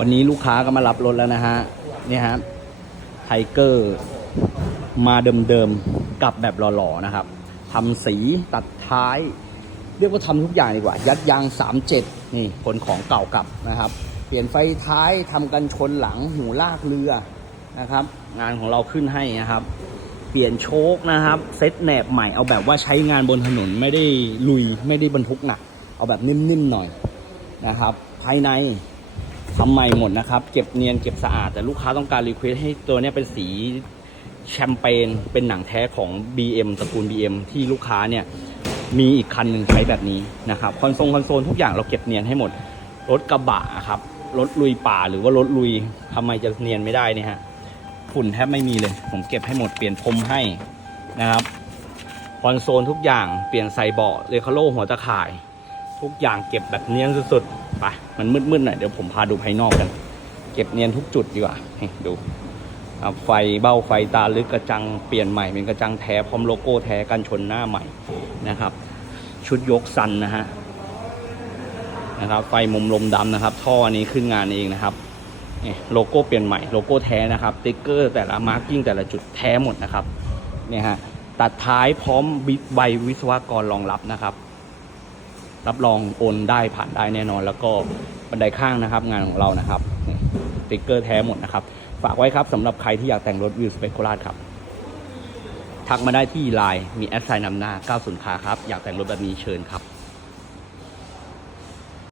วันนี้ลูกค้าก็มารับรถแล้วนะฮะนี่ฮะไทเกอร์มาเดิมๆกลับแบบหล่อๆนะครับทำสีตัดท้าย เรียกว่าทำทุกอย่างดีกว่า ยัดยาง 37 นี่ขนของเก่ากลับนะครับ เปลี่ยนไฟท้ายทำกันชนหลังหูลากเรือนะครับ งานของเราขึ้นให้นะครับ เปลี่ยนโชคนะครับเซ็ตแหนบใหม่เอาแบบว่าใช้งานบนถนนไม่ได้ลุยไม่ได้บรรทุกหนักเอาแบบนิ่มๆหน่อยนะครับ ภายใน ทำใหม่หมดนะครับ เก็บเนียนเก็บสะอาดแต่ลูกค้าต้องการรีเควสให้ตัวนี้เป็นสีแชมเปญเป็นหนังแท้ของ BM ตระกูล BM ที่ลูกค้าเนี่ยมีอีกคันหนึ่งใช้แบบนี้นะครับคอนโซลคอนโซลทุกอย่างเราเก็บเนียนให้หมด รถกระบะครับรถลุยป่าหรือว่ารถลุยทำไมจะเนียนไม่ได้เนี่ยฮะฝุ่นแทบไม่มีเลย ผมเก็บให้หมดเปลี่ยนพรมให้นะครับคอนโซลทุกอย่างเปลี่ยนใส่เบาะเลคาโลหัวตะข่าย ทุกอย่างเก็บแบบเนียนสุดๆ ไปมันมืดๆหน่อยเดี๋ยวผมพาดูภายนอกกัน เก็บเนียนทุกจุดดีกว่าดูไฟเบ้าไฟตาลึกกระจังเปลี่ยนใหม่เป็นกระจังแท้พร้อมโลโก้แท้กันชนหน้าใหม่นะครับ ชุดยกซันนะฮะนะครับ ไฟมุมลมดำนะครับ ท่ออันนี้ขึ้นงานเองนะครับโลโก้เปลี่ยนใหม่โลโก้แท้นะครับติ๊กเกอร์แต่ละมาร์กิ้งแต่ละจุดแท้หมดนะครับเนี่ยฮะตัดท้ายพร้อมบิ๊กใบวิศวกรรองรับนะครับ รับรองโอนได้ผ่านได้แน่นอน แล้วก็บันไดข้างนะครับ งานของเรานะครับสติ๊กเกอร์แท้หมดนะครับ ฝากไว้ครับสำหรับใครที่อยากแต่งรถวิวสเปกโคราชครับ ทักมาได้ที่ไลน์มีแอดไซน์นำหน้า 90 คาครับ อยากแต่งรถแบบนี้เชิญครับ